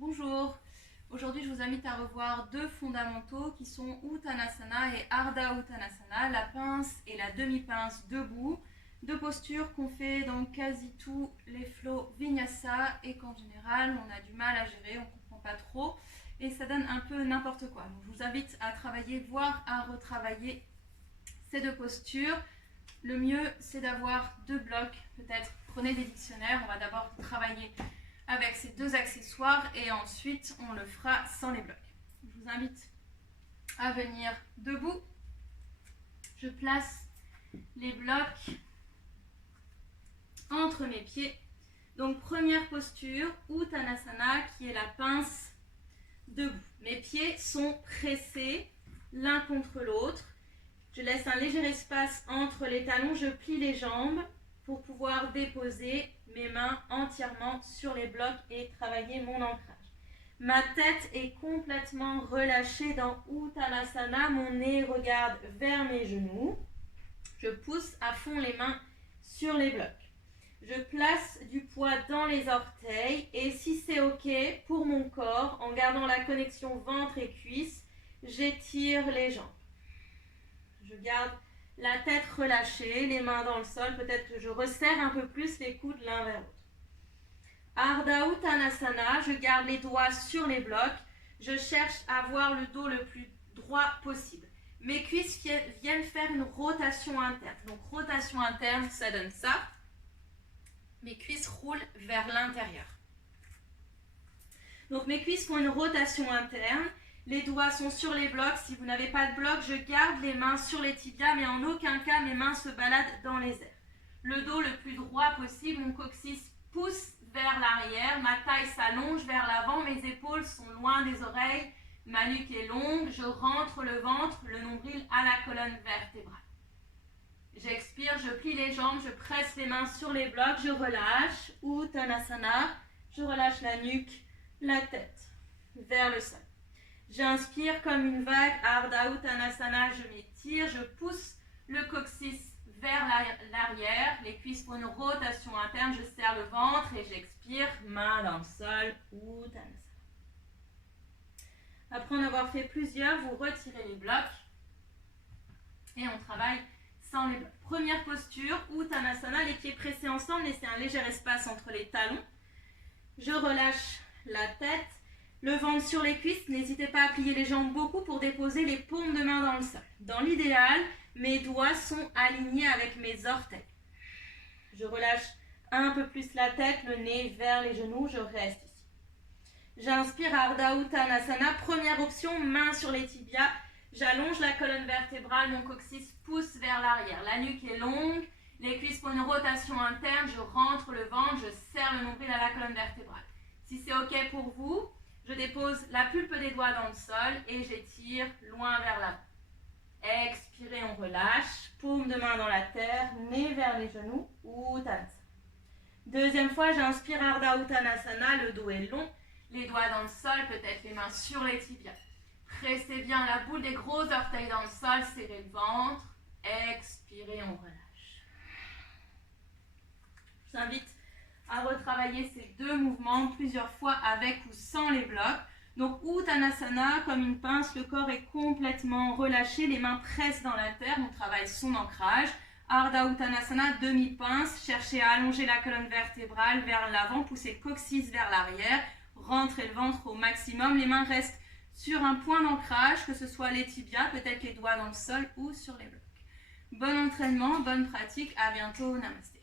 Bonjour, aujourd'hui je vous invite à revoir deux fondamentaux qui sont Uttanasana et Ardha Uttanasana, la pince et la demi-pince debout, deux postures qu'on fait dans quasi tous les flows Vinyasa et qu'en général on a du mal à gérer, on ne comprend pas trop et ça donne un peu n'importe quoi. Donc je vous invite à travailler, voire à retravailler ces deux postures. Le mieux c'est d'avoir deux blocs, peut-être prenez des dictionnaires, on va d'abord travailler avec ces deux accessoires et ensuite on le fera sans les blocs. Je vous invite à venir debout. Je place les blocs entre mes pieds. Donc première posture, Uttanasana, qui est la pince debout. Mes pieds sont pressés l'un contre l'autre. Je laisse un léger espace entre les talons, je plie les jambes pour pouvoir déposer mes mains entièrement sur les blocs et travailler mon ancrage. Ma tête est complètement relâchée dans Uttanasana, mon nez regarde vers mes genoux. Je pousse à fond les mains sur les blocs. Je place du poids dans les orteils et si c'est ok pour mon corps, en gardant la connexion ventre et cuisse, j'étire les jambes. Je garde la tête relâchée, les mains dans le sol, peut-être que je resserre un peu plus les coudes l'un vers l'autre. Ardha Uttanasana, je garde les doigts sur les blocs, je cherche à avoir le dos le plus droit possible. Mes cuisses viennent faire une rotation interne. Donc rotation interne, ça donne ça. Mes cuisses roulent vers l'intérieur. Donc mes cuisses font une rotation interne. Les doigts sont sur les blocs. Si vous n'avez pas de bloc, je garde les mains sur les tibias, mais en aucun cas mes mains se baladent dans les airs. Le dos le plus droit possible, mon coccyx pousse vers l'arrière, ma taille s'allonge vers l'avant, mes épaules sont loin des oreilles, ma nuque est longue, je rentre le ventre, le nombril à la colonne vertébrale. J'expire, je plie les jambes, je presse les mains sur les blocs, je relâche, Uttanasana, je relâche la nuque, la tête vers le sol. J'inspire comme une vague, Ardha Uttanasana, je m'étire, je pousse le coccyx vers l'arrière, les cuisses font une rotation interne, je serre le ventre et j'expire, main dans le sol, Uttanasana. Après en avoir fait plusieurs, vous retirez les blocs et on travaille sans les blocs. Première posture, Uttanasana, les pieds pressés ensemble, laissez un léger espace entre les talons. Je relâche la tête. Le ventre sur les cuisses, n'hésitez pas à plier les jambes beaucoup pour déposer les paumes de main dans le sol. Dans l'idéal, mes doigts sont alignés avec mes orteils. Je relâche un peu plus la tête, le nez vers les genoux, je reste ici. J'inspire Ardha Uttanasana, première option, main sur les tibias. J'allonge la colonne vertébrale, mon coccyx pousse vers l'arrière. La nuque est longue, les cuisses font une rotation interne, je rentre le ventre, je serre le nombril à la colonne vertébrale. Si c'est ok pour vous, je dépose la pulpe des doigts dans le sol et j'étire loin vers l'avant. Expirez, on relâche. Paume de main dans la terre, nez vers les genoux. Uttanasana. Deuxième fois, j'inspire Ardha Uttanasana, le dos est long. Les doigts dans le sol, peut-être les mains sur les tibias. Pressez bien la boule des gros orteils dans le sol, serrez le ventre. Expirez, on relâche. Je vous invite à retravailler ces deux mouvements plusieurs fois avec ou sans les blocs. Donc Uttanasana, comme une pince, le corps est complètement relâché, les mains pressent dans la terre, on travaille son ancrage. Ardha Uttanasana, demi-pince, cherchez à allonger la colonne vertébrale vers l'avant, poussez le coccyx vers l'arrière, rentrez le ventre au maximum, les mains restent sur un point d'ancrage, que ce soit les tibias, peut-être les doigts dans le sol ou sur les blocs. Bon entraînement, bonne pratique, à bientôt, namasté.